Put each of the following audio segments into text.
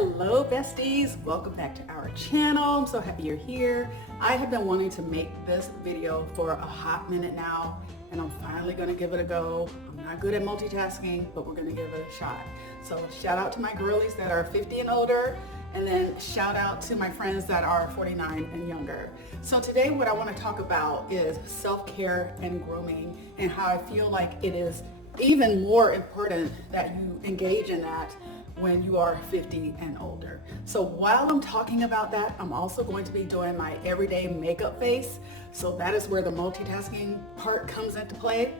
Hello besties, welcome back to our channel. I'm so happy you're here. I have been wanting to make this video for a hot minute now, and I'm finally going to give it a go. I'm not good at multitasking, but we're going to give it a shot. So shout out to my girlies that are 50 and older, and then shout out to my friends that are 49 and younger. So today what I want to talk about is self-care and grooming, and how I feel like it is even more important that you engage in that when you are 50 and older. So while I'm talking about that, I'm also going to be doing my everyday makeup face. So that is where the multitasking part comes into play.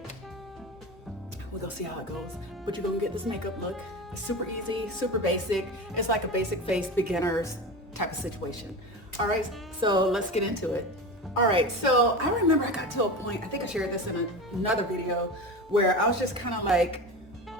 We're gonna see how it goes. But you're gonna get this makeup look. It's super easy, super basic. It's like a basic face beginners type of situation. All right, so let's get into it. All right, so I remember I got to a point, I think I shared this in another video, where I was just kind of like,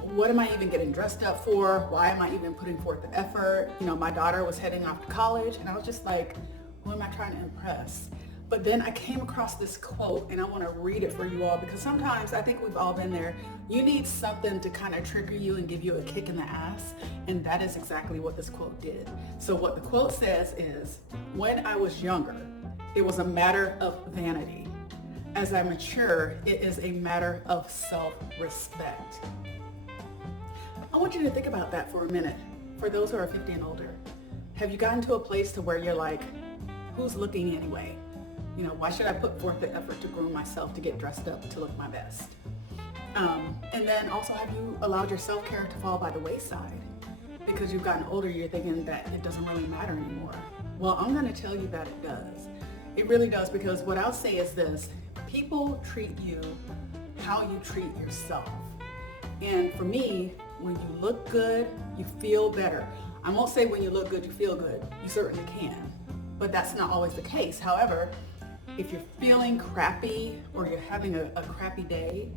what am I even getting dressed up for? Why am I even putting forth the effort? You know, my daughter was heading off to college, and I was just like, who am I trying to impress? But then I came across this quote, and I want to read it for you all, because sometimes I think we've all been there. You need something to kind of trigger you and give you a kick in the ass, and that is exactly what this quote did. So what the quote says is, when I was younger, it was a matter of vanity. As I mature, it is a matter of self-respect. I want you to think about that for a minute. For those who are 50 and older, have you gotten to a place to where you're like, who's looking anyway? You know, why should I put forth the effort to groom myself, to get dressed up, to look my best? And then also, have you allowed your self-care to fall by the wayside? Because you've gotten older, you're thinking that it doesn't really matter anymore. Well, I'm gonna tell you that it does. It really does, because what I'll say is this: people treat you how you treat yourself. And for me, when you look good, you feel better. I won't say when you look good, you feel good. You certainly can, but that's not always the case. However, if you're feeling crappy or you're having a crappy day,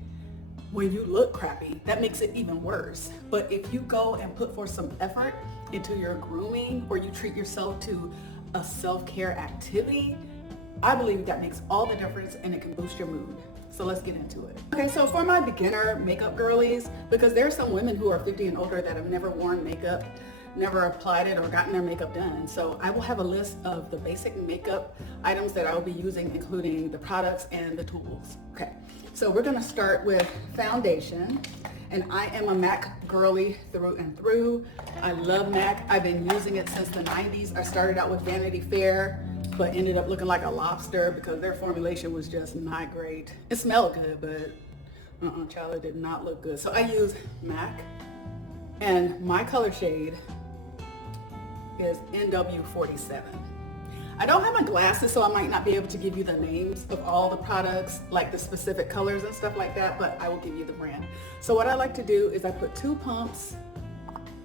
when you look crappy, that makes it even worse. But if you go and put forth some effort into your grooming, or you treat yourself to a self-care activity, I believe that makes all the difference, and it can boost your mood. So let's get into it. Okay, so for my beginner makeup girlies, because there are some women who are 50 and older that have never worn makeup, never applied it, or gotten their makeup done. So I will have a list of the basic makeup items that I will be using, including the products and the tools. Okay, so we're gonna start with foundation. And I am a MAC girly through and through. I love MAC. I've been using it since the 90s. I started out with Vanity Fair, but ended up looking like a lobster because their formulation was just not great. It smelled good, but child, it did not look good. So I use MAC, and my color shade is NW47. I don't have my glasses, so I might not be able to give you the names of all the products, like the specific colors and stuff like that, but I will give you the brand. So what I like to do is I put 2 pumps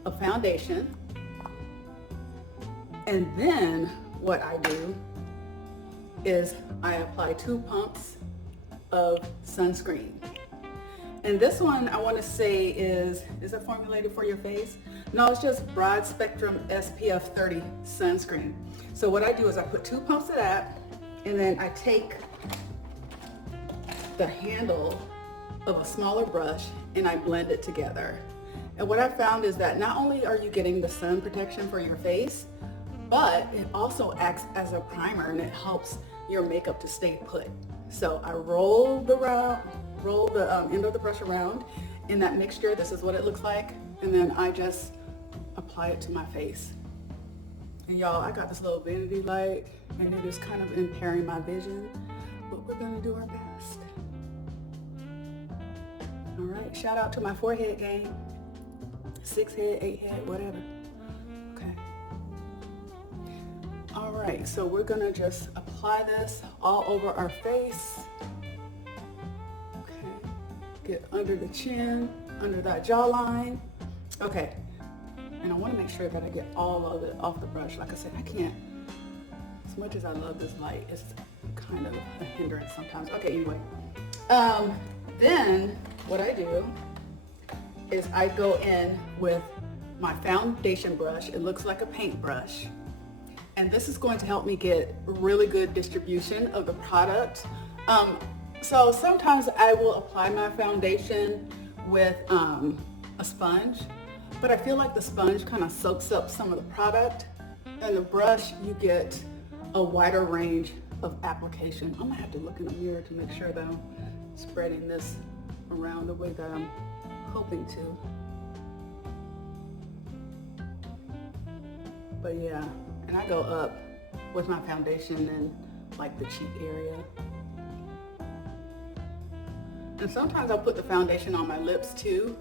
of foundation, and then what I do is I apply 2 pumps of sunscreen. And this one, I want to say is it formulated for your face? No, it's just broad spectrum SPF 30 sunscreen. So what I do is I put 2 pumps of that, and then I take the handle of a smaller brush and I blend it together. And what I found is that not only are you getting the sun protection for your face, but it also acts as a primer, and it helps your makeup to stay put. So I roll the end of the brush around in that mixture. This is what it looks like. And then I just apply it to my face. And y'all, I got this little vanity light, and it is kind of impairing my vision, but we're gonna do our best. All right, shout out to my forehead gang. 6 head, 8 head, whatever. Okay. All right, so we're gonna just apply this all over our face. Okay, get under the chin, under that jawline. Okay, and I wanna make sure that I get all of it off the brush. Like I said, I can't, as much as I love this light, it's kind of a hindrance sometimes. Okay, anyway. Then what I do is I go in with my foundation brush. It looks like a paintbrush. And this is going to help me get really good distribution of the product. So sometimes I will apply my foundation with a sponge, but I feel like the sponge kind of soaks up some of the product, and the brush, you get a wider range of application. I'm gonna have to look in the mirror to make sure that I'm spreading this around the way that I'm hoping to. But yeah, and I go up with my foundation in like the cheek area. And sometimes I'll put the foundation on my lips too.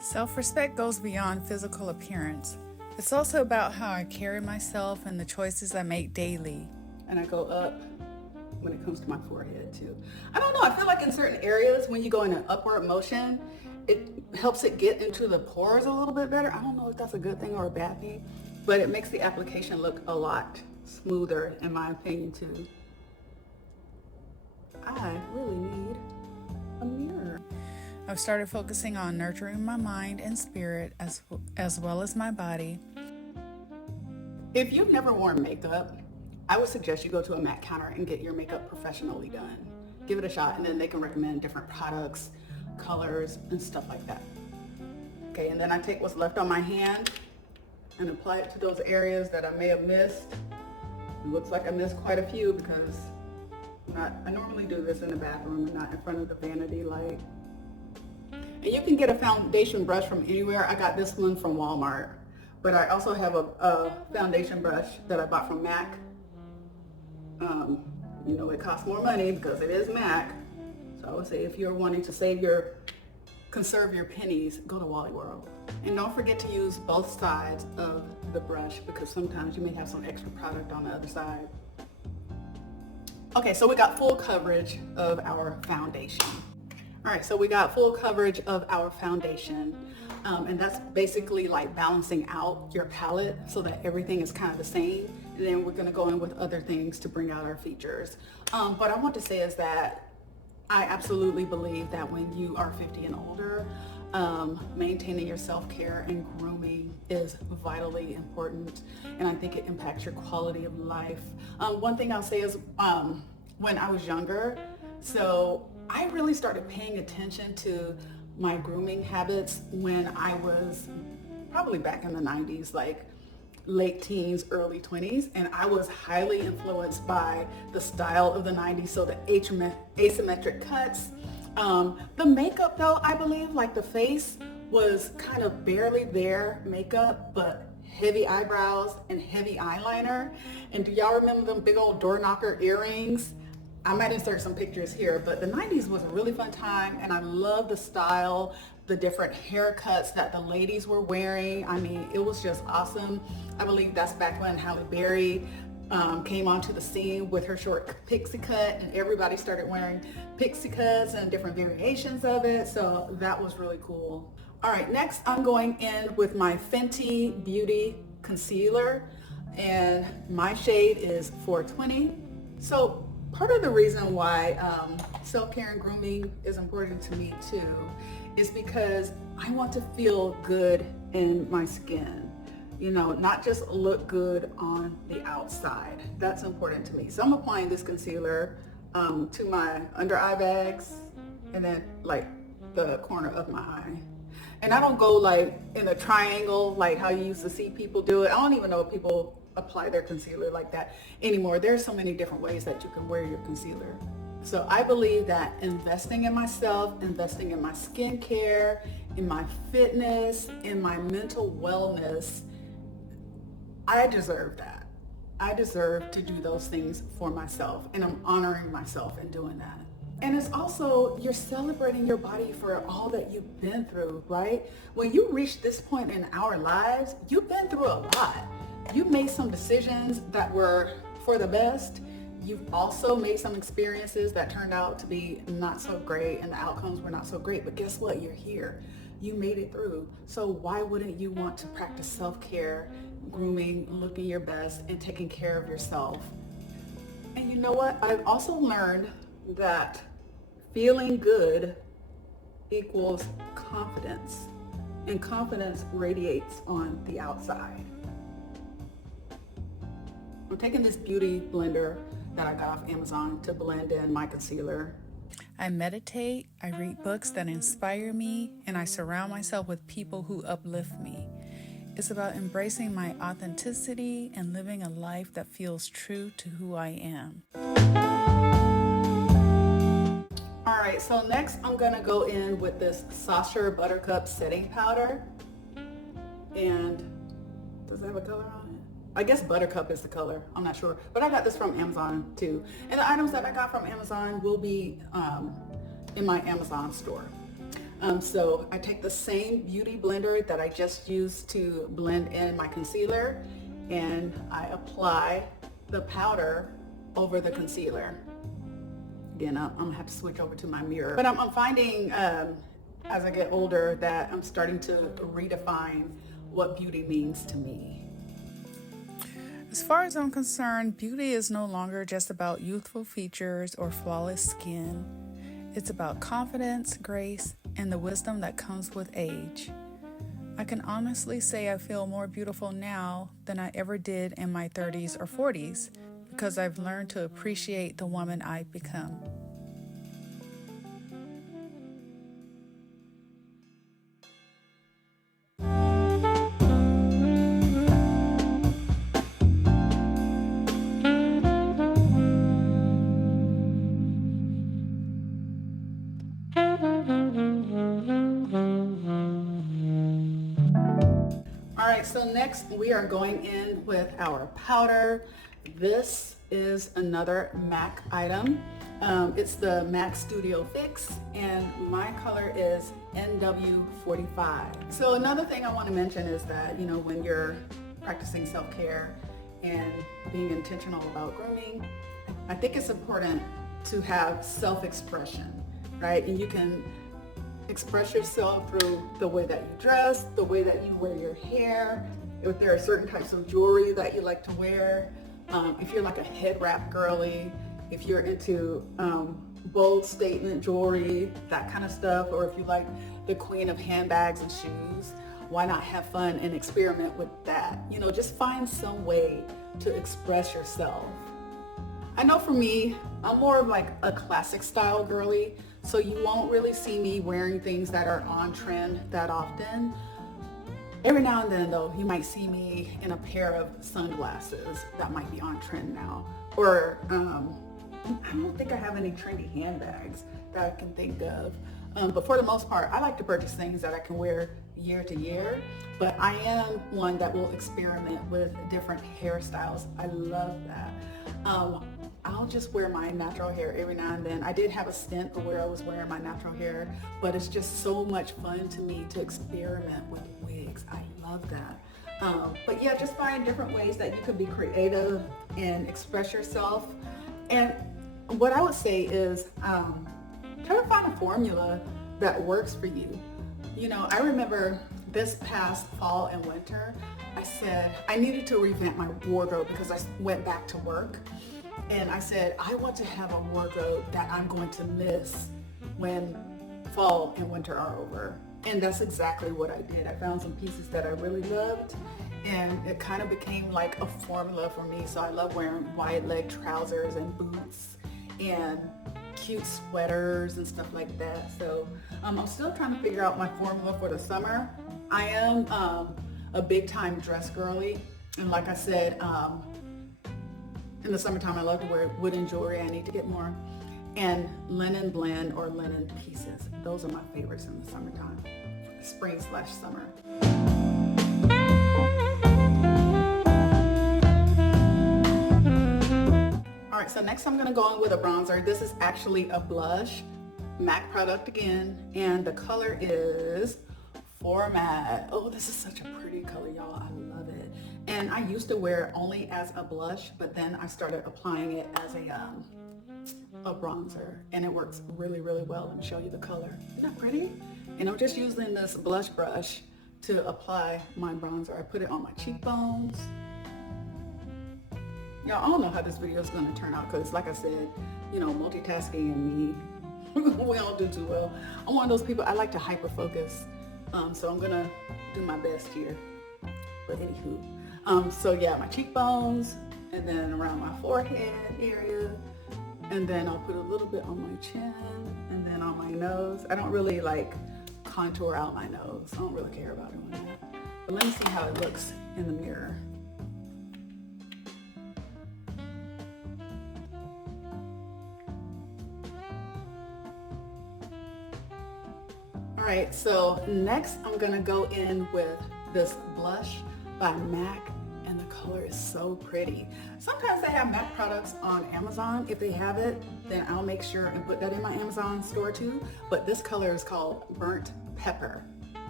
Self-respect goes beyond physical appearance. It's also about how I carry myself and the choices I make daily. And I go up when it comes to my forehead too. I don't know, I feel like in certain areas when you go in an upward motion, it helps it get into the pores a little bit better. I don't know if that's a good thing or a bad thing, but it makes the application look a lot smoother in my opinion too. I really need a mirror. I've started focusing on nurturing my mind and spirit as well as my body. If you've never worn makeup, I would suggest you go to a MAC counter and get your makeup professionally done. Give it a shot, and then they can recommend different products, colors, and stuff like that. Okay, and then I take what's left on my hand and apply it to those areas that I may have missed. It looks like I missed quite a few because I normally do this in the bathroom and not in front of the vanity light. And you can get a foundation brush from anywhere. I got this one from Walmart, but I also have a foundation brush that I bought from MAC. You know, it costs more money because it is MAC. So I would say if you're wanting to conserve your pennies, go to Wally World. And don't forget to use both sides of the brush because sometimes you may have some extra product on the other side. Okay, so we got full coverage of our foundation. All right, so we got full coverage of our foundation. And that's basically like balancing out your palette so that everything is kind of the same. And then we're gonna go in with other things to bring out our features. What I want to say is that I absolutely believe that when you are 50 and older, maintaining your self-care and grooming is vitally important. And I think it impacts your quality of life. One thing I'll say is when I was younger, so I really started paying attention to my grooming habits when I was probably back in the 90s, like late teens, early 20s, and I was highly influenced by the style of the 90s, so the asymmetric cuts. The makeup though, I believe, like the face was kind of barely there makeup, but heavy eyebrows and heavy eyeliner. And do y'all remember them big old door knocker earrings? I might insert some pictures here, but the 90s was a really fun time, and I love the style, the different haircuts that the ladies were wearing. I mean, it was just awesome. I believe that's back when Halle Berry came onto the scene with her short pixie cut, and everybody started wearing pixie cuts and different variations of it, so that was really cool. All right, next I'm going in with my Fenty Beauty Concealer, and my shade is 420. So part of the reason why self-care and grooming is important to me too is because I want to feel good in my skin. You know, not just look good on the outside. That's important to me. So I'm applying this concealer to my under eye bags and then like the corner of my eye. And I don't go like in a triangle like how you used to see people do it. I don't even know if people apply their concealer like that anymore. There's so many different ways that you can wear your concealer. So I believe that investing in myself, investing in my skincare, in my fitness, in my mental wellness, I deserve that. I deserve to do those things for myself, and I'm honoring myself in doing that. And it's also, you're celebrating your body for all that you've been through, right? When you reach this point in our lives, you've been through a lot. You've made some decisions that were for the best. You've also made some experiences that turned out to be not so great and the outcomes were not so great, but guess what? You're here. You made it through. So why wouldn't you want to practice self-care, grooming, looking your best, and taking care of yourself? And you know what? I've also learned that feeling good equals confidence, and confidence radiates on the outside. I'm taking this beauty blender that I got off Amazon to blend in my concealer. I meditate, I read books that inspire me, and I surround myself with people who uplift me. It's about embracing my authenticity and living a life that feels true to who I am. All right, so next I'm gonna go in with this Sacha Buttercup setting powder. And does it have a color on it? I guess Buttercup is the color, I'm not sure. But I got this from Amazon too. And the items that I got from Amazon will be in my Amazon store. So I take the same beauty blender that I just used to blend in my concealer, and I apply the powder over the concealer. Again, I'm gonna have to switch over to my mirror. But I'm finding as I get older that I'm starting to redefine what beauty means to me. As far as I'm concerned, beauty is no longer just about youthful features or flawless skin. It's about confidence, grace, and the wisdom that comes with age. I can honestly say I feel more beautiful now than I ever did in my 30s or 40s because I've learned to appreciate the woman I've become. Alright, so next we are going in with our powder. This is another MAC item. It's the MAC Studio Fix, and my color is NW45. So another thing I want to mention is that, when you're practicing self-care and being intentional about grooming, I think it's important to have self-expression, right? And you can express yourself through the way that you dress, the way that you wear your hair, if there are certain types of jewelry that you like to wear, if you're like a head wrap girly, if you're into bold statement jewelry, that kind of stuff, or if you like the queen of handbags and shoes, why not have fun and experiment with that? Just find some way to express yourself. I know for me, I'm more of like a classic style girly, so you won't really see me wearing things that are on trend that often. Every now and then though, you might see me in a pair of sunglasses that might be on trend now. Or I don't think I have any trendy handbags that I can think of. But for the most part, I like to purchase things that I can wear year to year. But I am one that will experiment with different hairstyles. I love that. I'll just wear my natural hair every now and then. I did have a stint where I was wearing my natural hair, but it's just so much fun to me to experiment with wigs. I love that. But yeah, just find different ways that you can be creative and express yourself. And what I would say is try to find a formula that works for you. I remember this past fall and winter, I said I needed to revamp my wardrobe because I went back to work. And I said, I want to have a wardrobe that I'm going to miss when fall and winter are over. And that's exactly what I did. I found some pieces that I really loved, and it kind of became like a formula for me. So I love wearing wide leg trousers and boots and cute sweaters and stuff like that. So I'm still trying to figure out my formula for the summer. I am a big time dress girly. And like I said, in the summertime, I love to wear wooden jewelry. I need to get more. And linen blend or linen pieces. Those are my favorites in the summertime, spring/summer. All right, so next I'm gonna go in with a bronzer. This is actually a blush, MAC product again, and the color is Format. Oh, this is such a pretty color, y'all. I love it. And I used to wear it only as a blush, but then I started applying it as a bronzer, and it works really, really well. Let me show you the color. Isn't that pretty? And I'm just using this blush brush to apply my bronzer. I put it on my cheekbones. Y'all, I don't know how this video is going to turn out because, like I said, multitasking and me, we don't do too well. I'm one of those people, I like to hyper focus. So I'm going to do my best here. But anywho, so yeah, my cheekbones, and then around my forehead area, And then I'll put a little bit on my chin and then on my nose. I don't really like contour out my nose. I don't really care about doing that. But let me see how it looks in the mirror. All right, so next I'm gonna go in with this blush by MAC, and the color is so pretty. Sometimes they have MAC products on Amazon. If they have it, then I'll make sure and put that in my Amazon store too. But this color is called Burnt Pepper.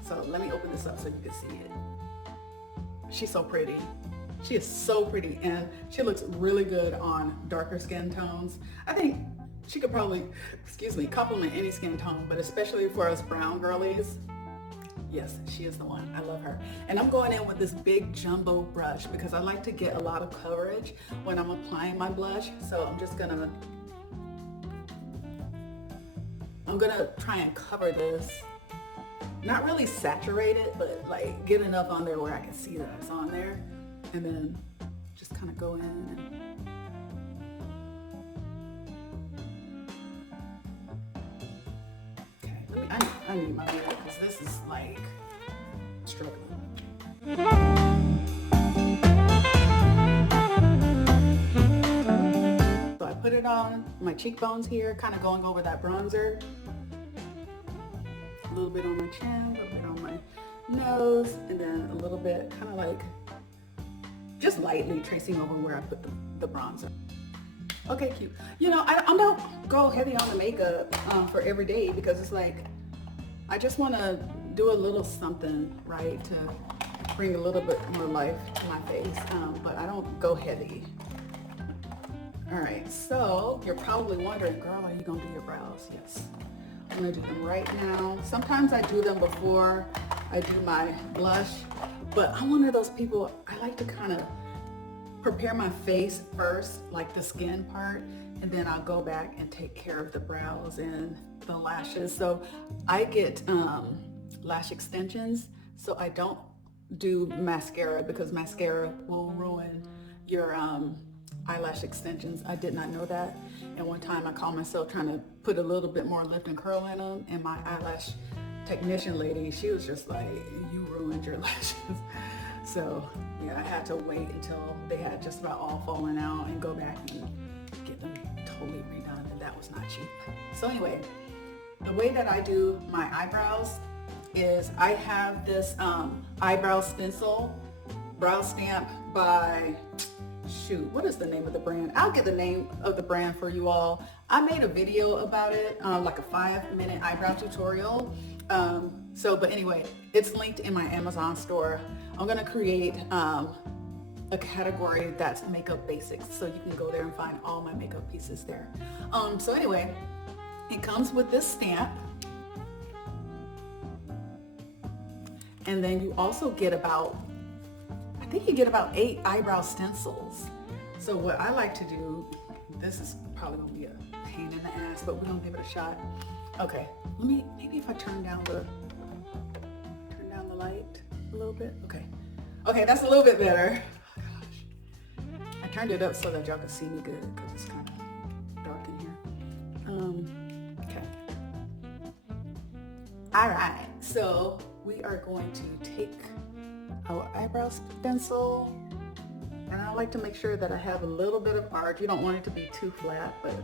So let me open this up so you can see it. She's so pretty. She is so pretty, and she looks really good on darker skin tones. I think she could probably, complement any skin tone, but especially for us brown girlies, yes, she is the one. I love her. And I'm going in with this big jumbo brush because I like to get a lot of coverage when I'm applying my blush. So I'm gonna try and cover this. Not really saturate it, but like get enough on there where I can see that it's on there. And then just kind of go in and I need my mirror because this is like struggling. So I put it on my cheekbones here, kind of going over that bronzer. A little bit on my chin, a little bit on my nose, and then a little bit kind of like just lightly tracing over where I put the bronzer. Okay, cute. You know, I don't go heavy on the makeup for every day because it's like, I just want to do a little something, right, to bring a little bit more life to my face, but I don't go heavy. All right, so you're probably wondering, girl, are you going to do your brows? Yes, I'm going to do them right now. Sometimes I do them before I do my blush, but I'm one of those people, I like to kind of prepare my face first, like the skin part, and then I'll go back and take care of the brows and the lashes. So I get lash extensions, so I don't do mascara because mascara will ruin your eyelash extensions. I did not know that. And one time I caught myself trying to put a little bit more lift and curl in them, and my eyelash technician lady, she was just like, you ruined your lashes. So yeah, I had to wait until they had just about all fallen out and go back and get them totally redone, and that was not cheap. So anyway, the way that I do my eyebrows is I have this eyebrow stencil, brow stamp by, what is the name of the brand? I'll get the name of the brand for you all. I made a video about it, like a 5-minute eyebrow tutorial. But anyway, it's linked in my Amazon store. I'm gonna create a category that's makeup basics, so you can go there and find all my makeup pieces there. So anyway, it comes with this stamp, and then you also get about, I think you get about 8 eyebrow stencils. So what I like to do, this is probably gonna be a pain in the ass, but we're gonna give it a shot. Okay, maybe if I turn down the light a little bit. Okay, that's a little bit better. Oh gosh, I turned it up so that y'all can see me good because it's kind of dark in here. Okay. All right, so we are going to take our eyebrow stencil, and I like to make sure that I have a little bit of arch. You don't want it to be too flat, but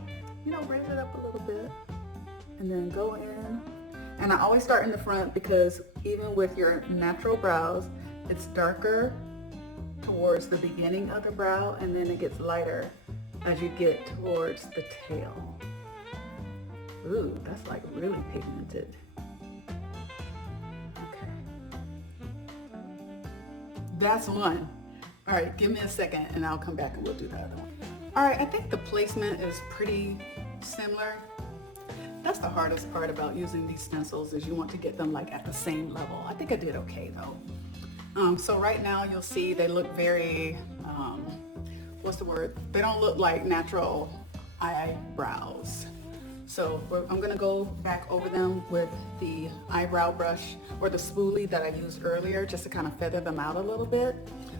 raise it up a little bit, and then go in. And I always start in the front because even with your natural brows, it's darker towards the beginning of the brow, and then it gets lighter as you get towards the tail. Ooh, that's like really pigmented. Okay. That's one. All right, give me a second and I'll come back and we'll do the other one. All right, I think the placement is pretty similar. That's the hardest part about using these stencils, is you want to get them like at the same level. I think I did okay though. So right now you'll see they look very, what's the word? They don't look like natural eyebrows. So I'm gonna go back over them with the eyebrow brush or the spoolie that I used earlier, just to kind of feather them out a little bit.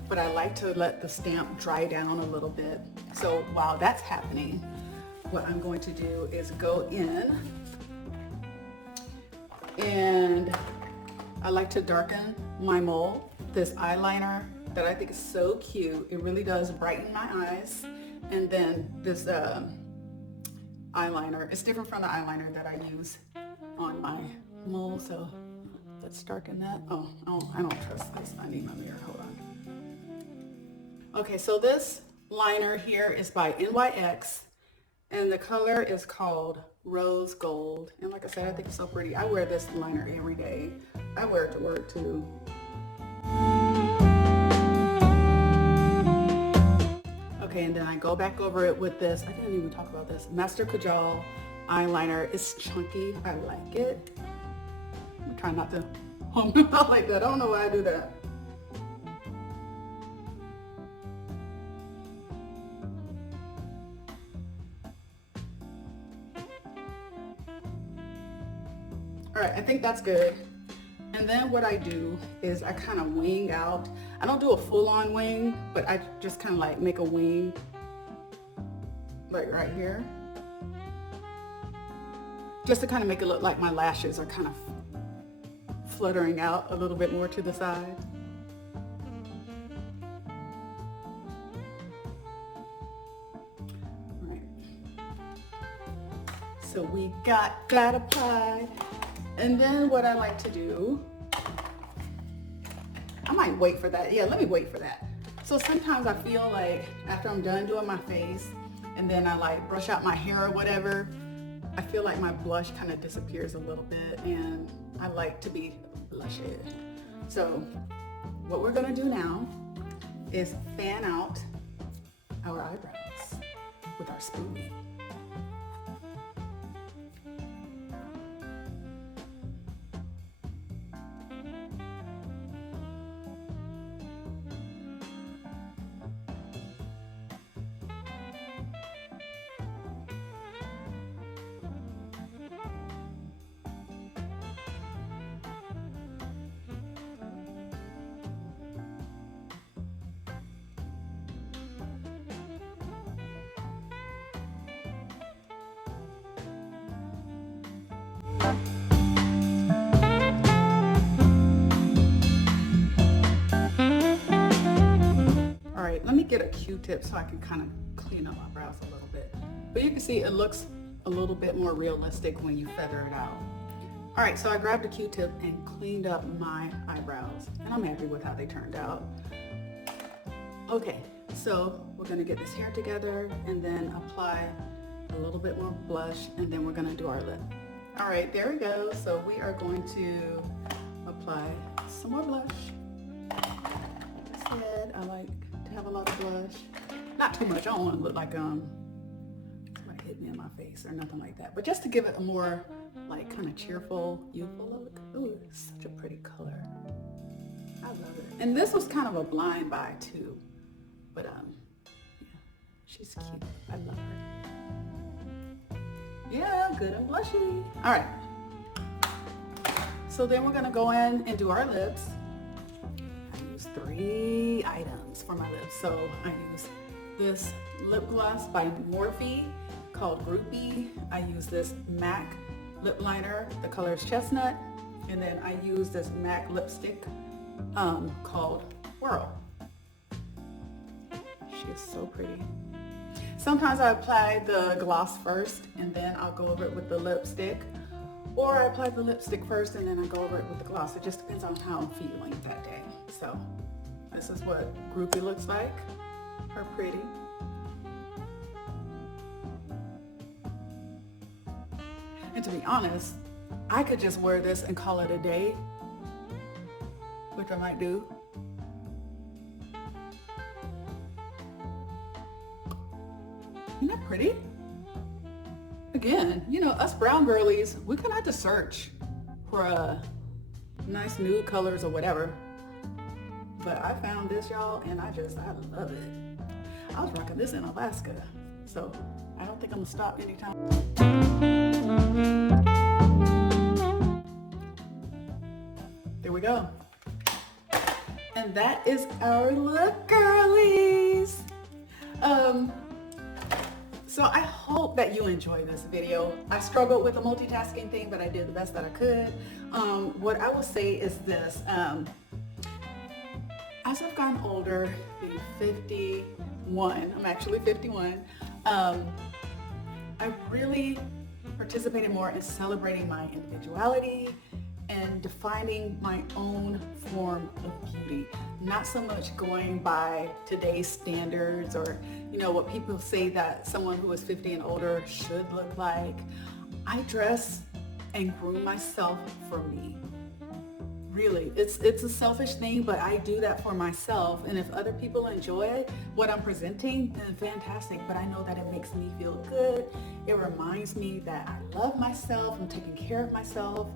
But I like to let the stamp dry down a little bit. So while that's happening, what I'm going to do is go in, and I like to darken my mole. This eyeliner that I think is so cute. It really does brighten my eyes. And then this eyeliner, it's different from the eyeliner that I use on my mole. So let's darken that. Oh, I don't trust this. I need my mirror. Hold on. Okay, so this liner here is by NYX, and the color is called Rose Gold. And like I said, I think it's so pretty. I wear this liner every day. I wear it to work too. Okay, and then I go back over it with this, I didn't even talk about this, Master Kajal eyeliner. It's chunky, I like it. I'm trying not to hold it out like that. I don't know why I do that. All right, I think that's good. And then what I do is I kind of wing out. I don't do a full-on wing, but I just kind of like make a wing, like right here. Just to kind of make it look like my lashes are kind of fluttering out a little bit more to the side. All right. So we got that applied. And then what I like to do, I might wait for that. Yeah, let me wait for that. So sometimes I feel like after I'm done doing my face and then I like brush out my hair or whatever, I feel like my blush kind of disappears a little bit, and I like to be blushy. So what we're gonna do now is fan out our eyebrows with our spoon. All right, let me get a Q-tip so I can kind of clean up my brows a little bit. But you can see it looks a little bit more realistic when you feather it out. All right, so I grabbed a Q-tip and cleaned up my eyebrows, and I'm happy with how they turned out. Okay, so we're gonna get this hair together and then apply a little bit more blush, and then we're gonna do our lip. All right, there we go. So we are going to apply some more blush. Like I said, I like to have a lot of blush. Not too much, I don't want to look like somebody hit me in my face or nothing like that. But just to give it a more like kind of cheerful, youthful look. Ooh, it's such a pretty color. I love it. And this was kind of a blind buy too. But yeah, she's cute. I love her. Yeah, good and blushy. All right. So then we're gonna go in and do our lips. I use 3 items for my lips. So I use this lip gloss by Morphe called Groupie. I use this MAC lip liner. The color is Chestnut. And then I use this MAC lipstick called Whirl. She is so pretty. Sometimes I apply the gloss first and then I'll go over it with the lipstick. Or I apply the lipstick first and then I go over it with the gloss. It just depends on how I'm feeling that day. So this is what Groupie looks like. Her pretty. And to be honest, I could just wear this and call it a day, which I might do. Isn't that pretty? Again, you know, us brown girlies, we kind of have to search for nice nude colors or whatever. But I found this, y'all, and I love it. I was rocking this in Alaska, so I don't think I'm gonna stop anytime. There we go. And that is our look, girlies. So I hope that you enjoy this video. I struggled with the multitasking thing, but I did the best that I could. What I will say is this. As I've gotten older, being 51, I'm actually 51, I really participated more in celebrating my individuality and defining my own form of beauty. Not so much going by today's standards or, what people say that someone who is 50 and older should look like. I dress and groom myself for me. Really, it's a selfish thing, but I do that for myself. And if other people enjoy what I'm presenting, then fantastic. But I know that it makes me feel good. It reminds me that I love myself. I'm taking care of myself.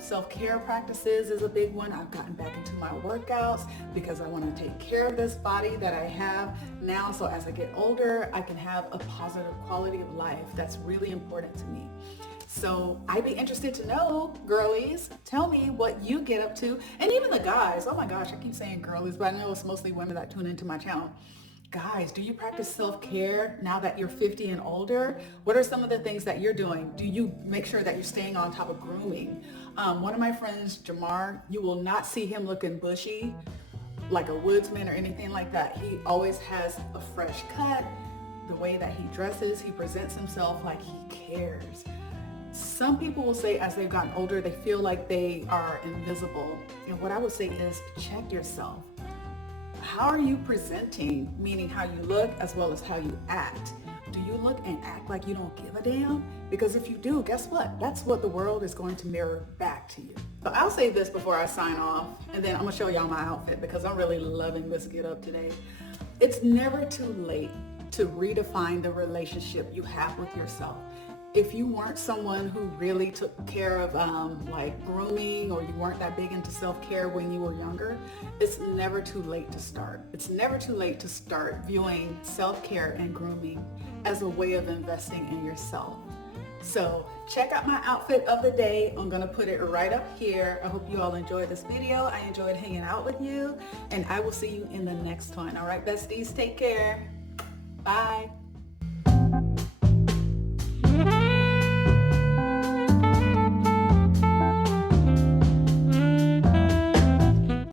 Self-care practices is a big one. I've gotten back into my workouts because I want to take care of this body that I have now. So as I get older, I can have a positive quality of life. That's really important to me. So I'd be interested to know, girlies, tell me what you get up to. And even the guys, oh my gosh, I keep saying girlies, but I know it's mostly women that tune into my channel. Guys, do you practice self-care now that you're 50 and older? What are some of the things that you're doing? Do you make sure that you're staying on top of grooming? One of my friends, Jamar, you will not see him looking bushy like a woodsman or anything like that. He always has a fresh cut. The way that he dresses, he presents himself like he cares. Some people will say as they've gotten older, they feel like they are invisible. And what I would say is check yourself. How are you presenting, meaning how you look as well as how you act? Do you look and act like you don't give a damn? Because if you do, guess what? That's what the world is going to mirror back to you. But I'll say this before I sign off, and then I'm gonna show y'all my outfit because I'm really loving this get up today. It's never too late to redefine the relationship you have with yourself. If you weren't someone who really took care of like grooming, or you weren't that big into self-care when you were younger, it's never too late to start. It's never too late to start viewing self-care and grooming as a way of investing in yourself. So check out my outfit of the day. I'm gonna put it right up here. I hope you all enjoyed this video. I enjoyed hanging out with you, and I will see you in the next one. All right, besties, take care. Bye.